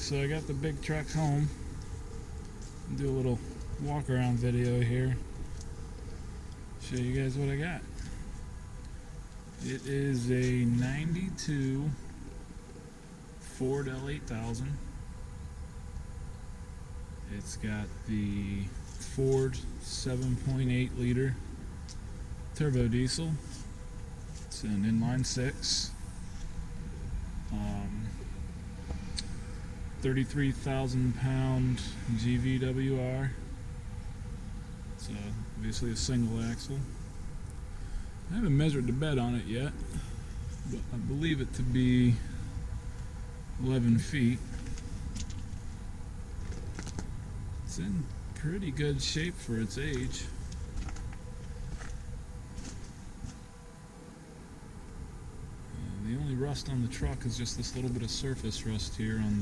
Alright, so I got the big truck home. Do a little walk around video here. Show you guys what I got. It is a 92 Ford L8000. It's got the Ford 7.8 liter turbo diesel. It's an inline 6. 33,000 pound GVWR. It's obviously a single axle. I haven't measured the bed on it yet, but I believe it to be 11 feet. It's in pretty good shape for its age. The only rust on the truck is just this little bit of surface rust here on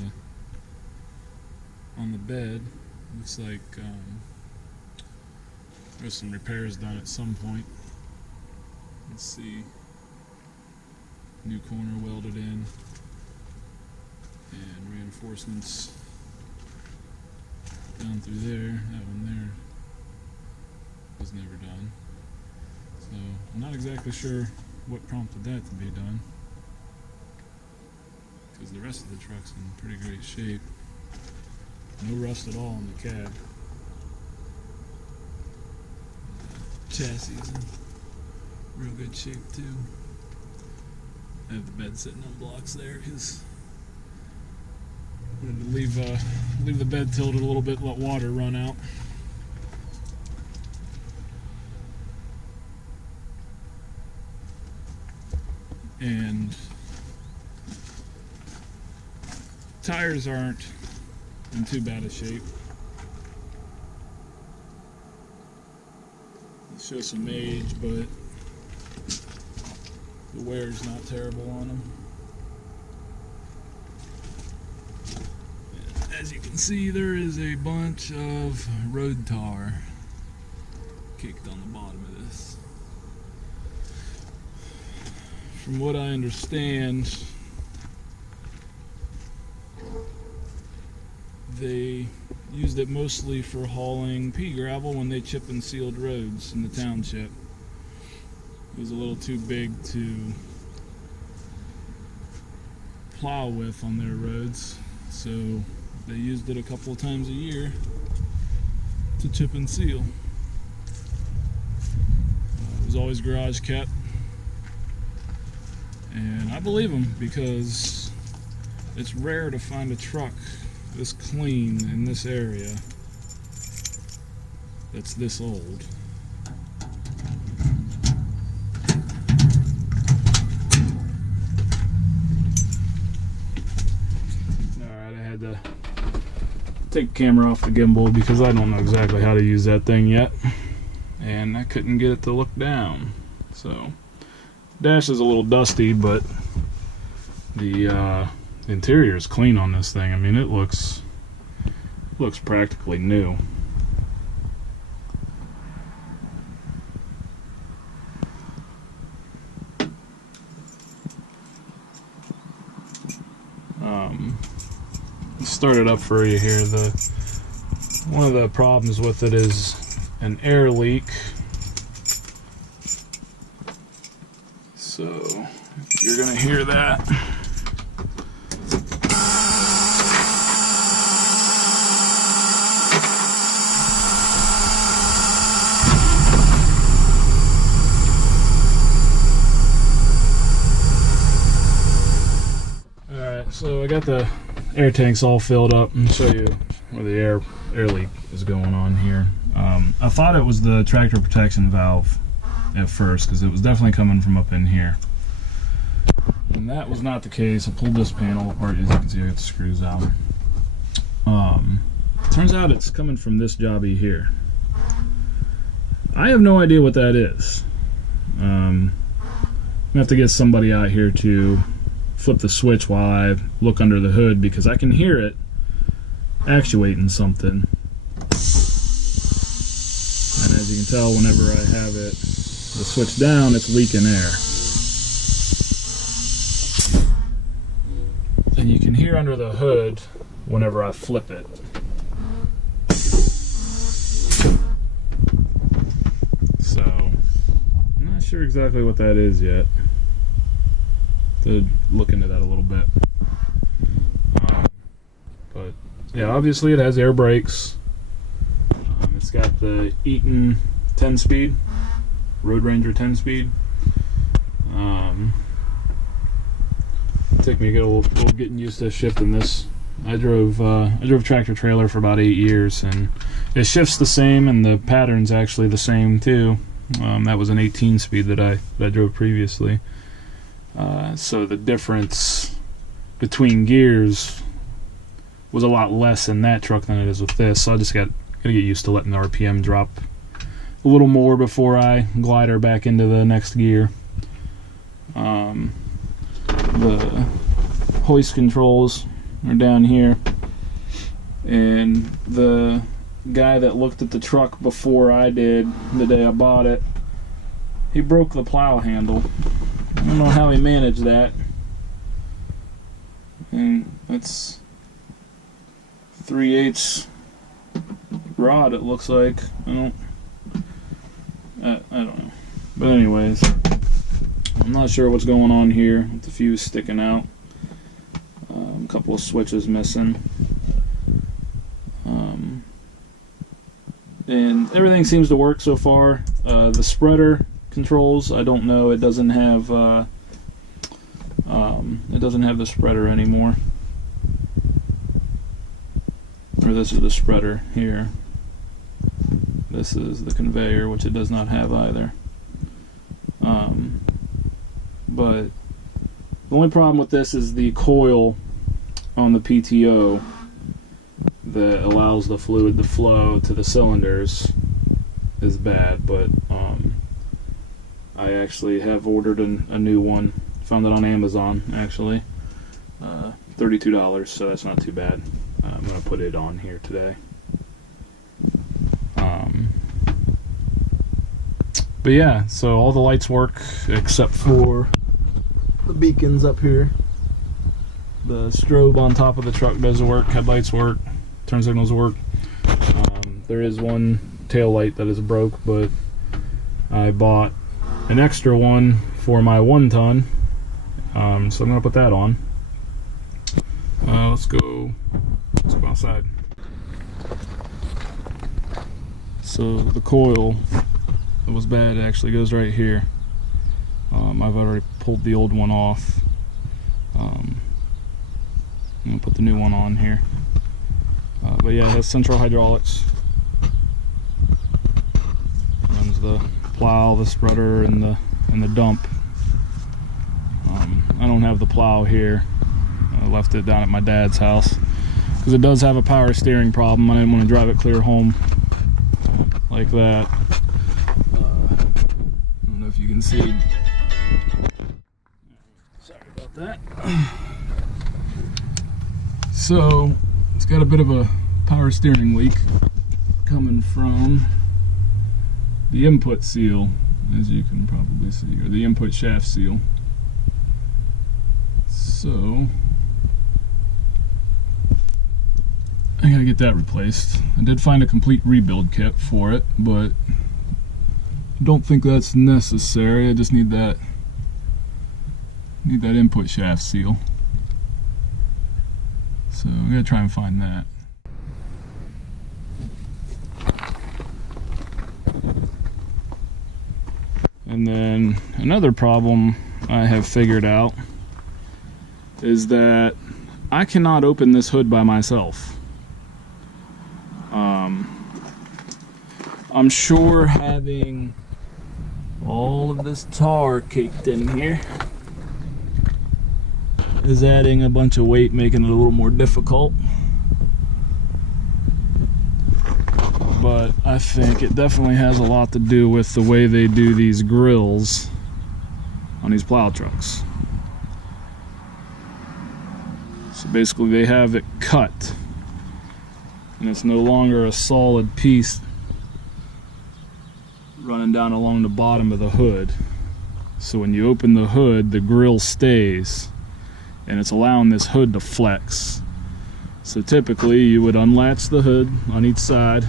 the bed. Looks like there's some repairs done at some point. Let's see. New corner welded in, and reinforcements down through there. That one there was never done. So I'm not exactly sure what prompted that to be done, because the rest of the truck's in pretty great shape. No rust at all on the cab. Chassis is in real good shape too. I have the bed sitting on blocks there because I wanted to leave the bed tilted a little bit, let water run out. And tires aren't in too bad a shape. They show some age, but the wear's not terrible on them. As you can see, there is a bunch of road tar caked on the bottom of this. From what I understand, they used it mostly for hauling pea gravel when they chip and sealed roads in the township. It was a little too big to plow with on their roads, so they used it a couple of times a year to chip and seal. It was always garage kept, and I believe them because it's rare to find a truck this clean in this area that's this old. Alright, I had to take the camera off the gimbal because I don't know exactly how to use that thing yet, and I couldn't get it to look down. So dash is a little dusty, but the interior is clean on this thing. I mean, it looks practically new. Start it up for you here. One of the problems with it is an air leak. So you're gonna hear that. So I got the air tanks all filled up, and show you where the air leak is going on here. I thought it was the tractor protection valve at first, because it was definitely coming from up in here, and that was not the case. I pulled this panel apart. As you can see, I got the screws out. Turns out it's coming from this jobby here. I have no idea what that is. I'm gonna have to get somebody out here to flip the switch while I look under the hood, because I can hear it actuating something. And as you can tell, whenever I have it the switch down, it's leaking air. And you can hear under the hood whenever I flip it. So, I'm not sure exactly what that is yet. To look into that a little bit. But yeah, obviously it has air brakes. It's got the Eaton 10-speed, Road Ranger 10-speed. It took me a little getting used to shifting this. I drove tractor trailer for about 8 years, and it shifts the same, and the pattern's actually the same too. That was an 18-speed that I drove previously. So the difference between gears was a lot less in that truck than it is with this. So I just gotta get used to letting the RPM drop a little more before I glide her back into the next gear. The hoist controls are down here, and the guy that looked at the truck before I did the day I bought it, he broke the plow handle. I don't know how he managed that, and that's 3/8 rod, it looks like. I don't know, but anyways, I'm not sure what's going on here with the fuse sticking out. A couple of switches missing, and everything seems to work so far. The spreader controls, I don't know, it doesn't have the spreader anymore. Or this is the spreader here. This is the conveyor, which it does not have either. But the only problem with this is the coil on the PTO that allows the fluid to flow to the cylinders is bad, but I actually have ordered a new one. Found it on Amazon, actually. $32, so that's not too bad. I'm going to put it on here today. But yeah, so all the lights work except for the beacons up here. The strobe on top of the truck does work, headlights work, turn signals work. There is one tail light that is broke, but I bought an extra one for my 1-ton, so I'm going to put that on. Let's go outside. So the coil that was bad actually goes right here. I've already pulled the old one off. I'm gonna put the new one on here. But yeah, it has central hydraulics. Runs the plow, the spreader, and the dump. I don't have the plow here. I left it down at my dad's house because it does have a power steering problem. I didn't want to drive it clear home like that. I don't know if you can see. Sorry about that. So it's got a bit of a power steering leak coming from the input seal, as you can probably see, or the input shaft seal. So I gotta get that replaced. I did find a complete rebuild kit for it, but I don't think that's necessary. I just need that input shaft seal. So I'm gonna try and find that. And then another problem I have figured out is that I cannot open this hood by myself. I'm sure having all of this tar caked in here is adding a bunch of weight, making it a little more difficult. But I think it definitely has a lot to do with the way they do these grills on these plow trucks. So basically they have it cut, and it's no longer a solid piece running down along the bottom of the hood. So when you open the hood, the grill stays, and it's allowing this hood to flex. So typically you would unlatch the hood on each side,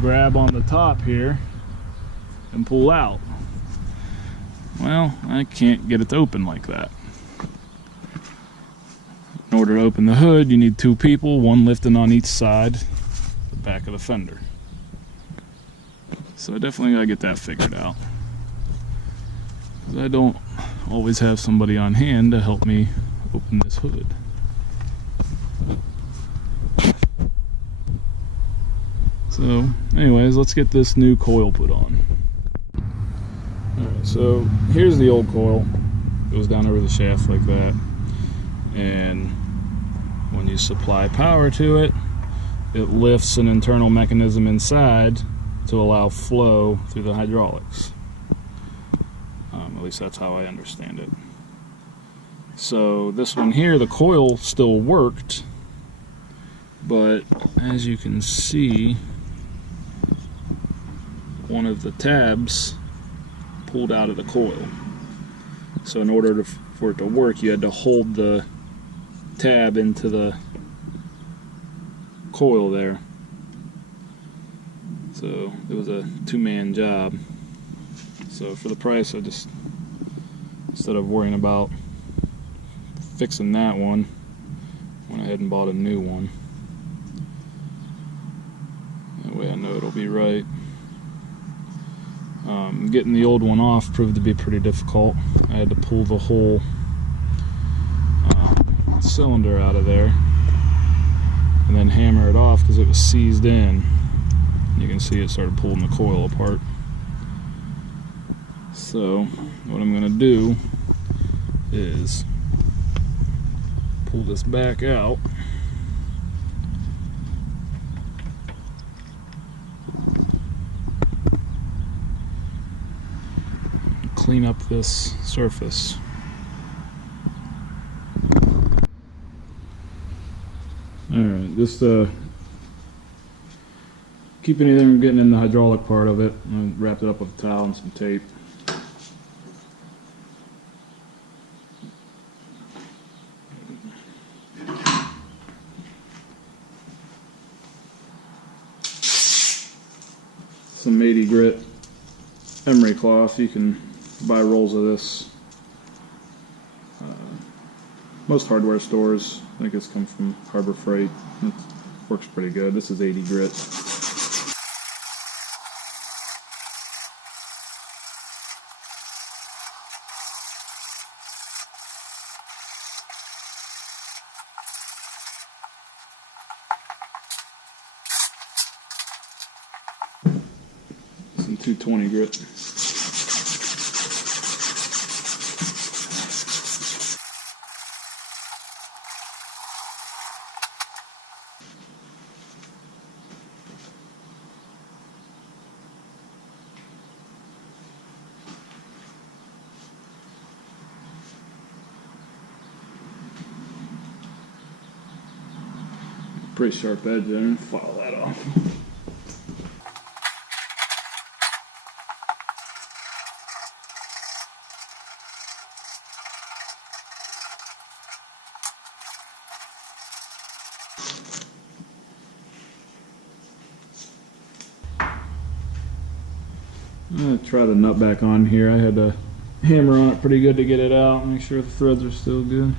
grab on the top here, and pull out. Well, I can't get it to open like that. In order to open the hood, you need two people, one lifting on each side, the back of the fender. So I definitely gotta get that figured out, because I don't always have somebody on hand to help me open this hood. So anyways, let's get this new coil put on. Alright, so here's the old coil. Goes down over the shaft like that, and when you supply power to it, it lifts an internal mechanism inside to allow flow through the hydraulics. At least that's how I understand it. So this one here, the coil still worked, but as you can see, one of the tabs pulled out of the coil. So in order for it to work, you had to hold the tab into the coil there. So it was a two-man job. So for the price, I just, instead of worrying about fixing that one, went ahead and bought a new one. That way I know it'll be right. Getting the old one off proved to be pretty difficult. I had to pull the whole cylinder out of there and then hammer it off because it was seized in. You can see it started pulling the coil apart. So what I'm going to do is pull this back out. Clean up this surface. Alright, just keep anything from getting in the hydraulic part of it. I wrapped it up with a towel and some tape. Some 80 grit emery cloth. You can buy rolls of this. Most hardware stores, I think this comes from Harbor Freight. It works pretty good. This is 80 grit. Some 220 grit. Pretty sharp edge there, and file that off. I'm going to try the nut back on here. I had to hammer on it pretty good to get it out, make sure the threads are still good.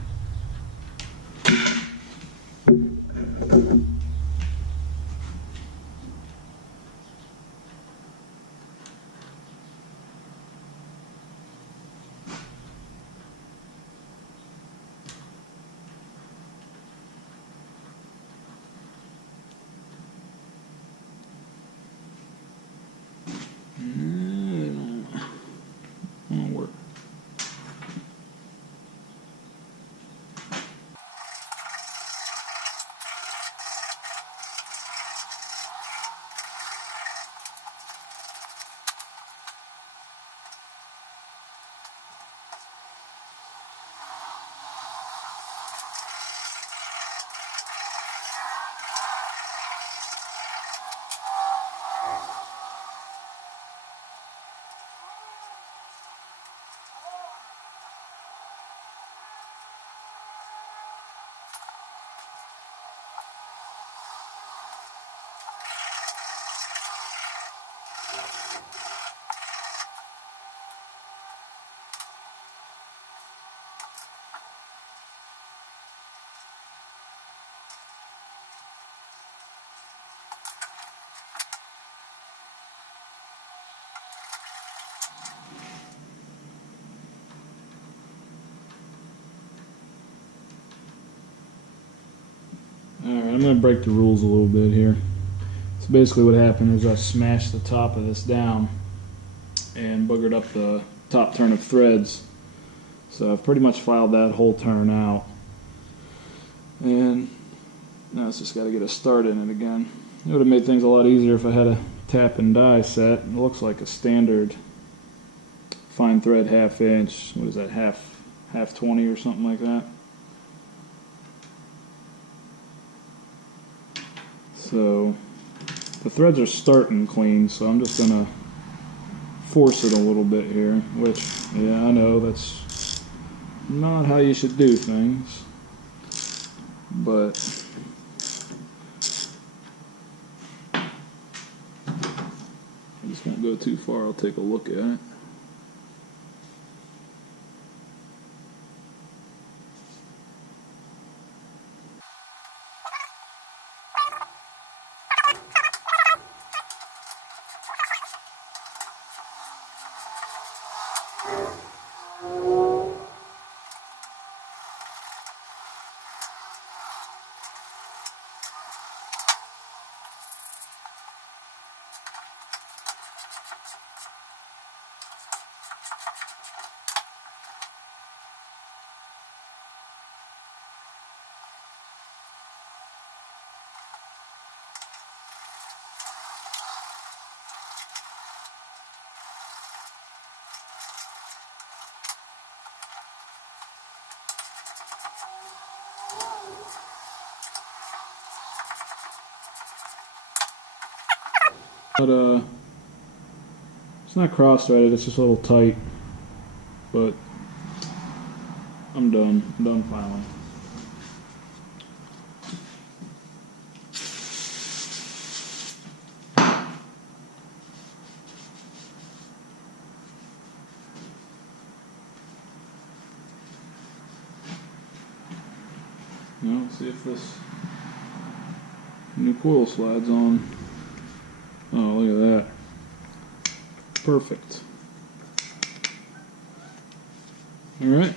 Alright, I'm going to break the rules a little bit here. So basically what happened is I smashed the top of this down and boogered up the top turn of threads. So I've pretty much filed that whole turn out. And now it's just got to get a start in it again. It would have made things a lot easier if I had a tap and die set. It looks like a standard fine thread 1/2 inch. What is that, half 20 or something like that? So the threads are starting clean, so I'm just gonna force it a little bit here, which, yeah, I know that's not how you should do things, but I just won't go too far. I'll take a look at it. But it's not cross-threaded, it's just a little tight, but I'm done filing. Now let's see if this new coil slides on. Oh, look at that. Perfect. All right.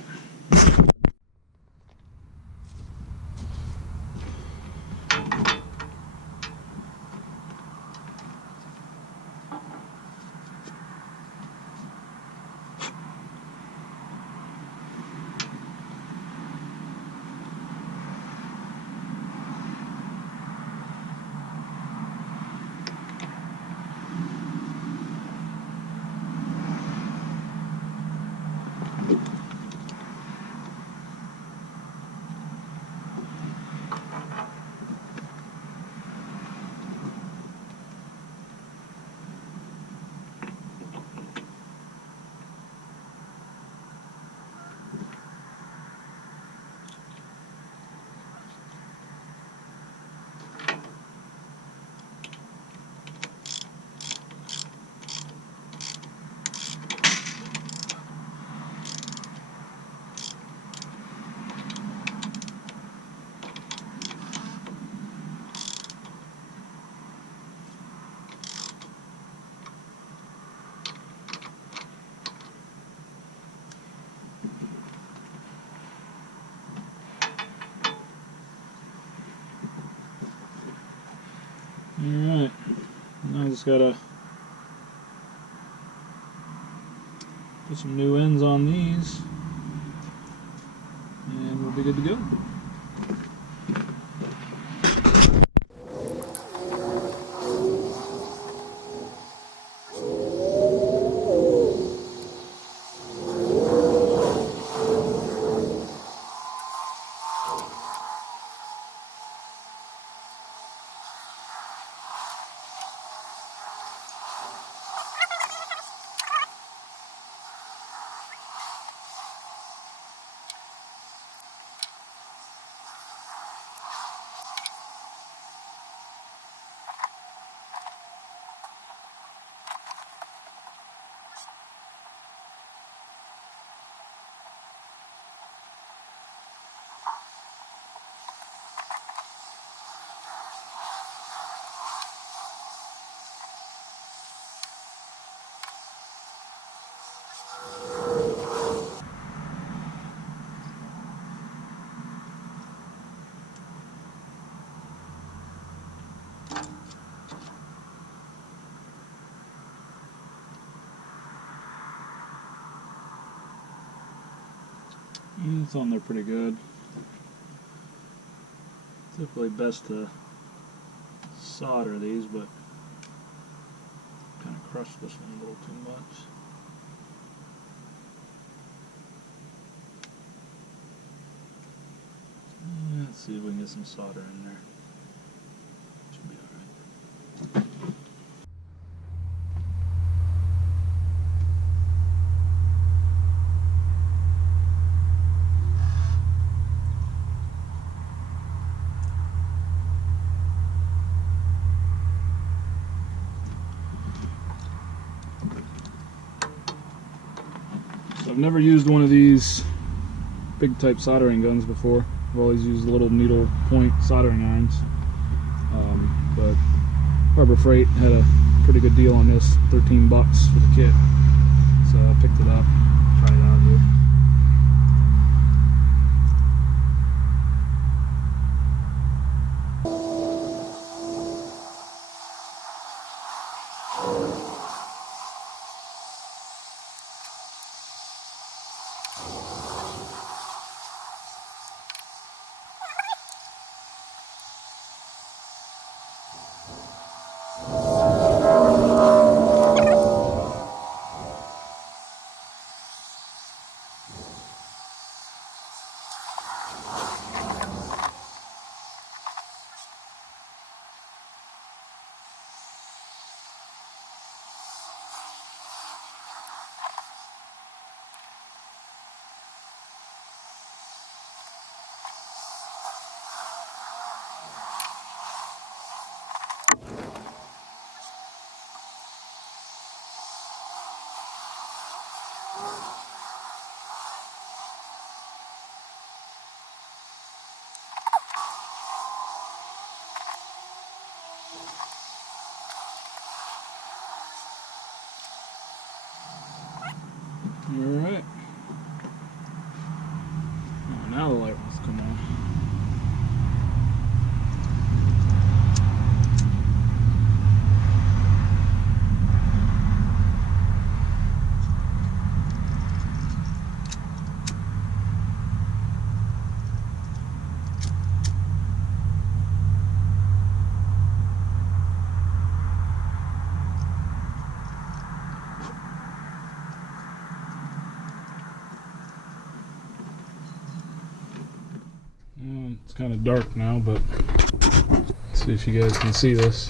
Alright, now I just gotta put some new ends on these and we'll be good to go. It's on there pretty good. Typically best to solder these, but kind of crushed this one a little too much. Let's see if we can get some solder in there. Should be alright. So I've never used one of these big type soldering guns before. I've always used little needle point soldering irons, but Harbor Freight had a pretty good deal on this, 13 bucks for the kit, so I picked it up, tried it out here. Alright. Oh, now the light wants to come on. It's kind of dark now, but let's see if you guys can see this.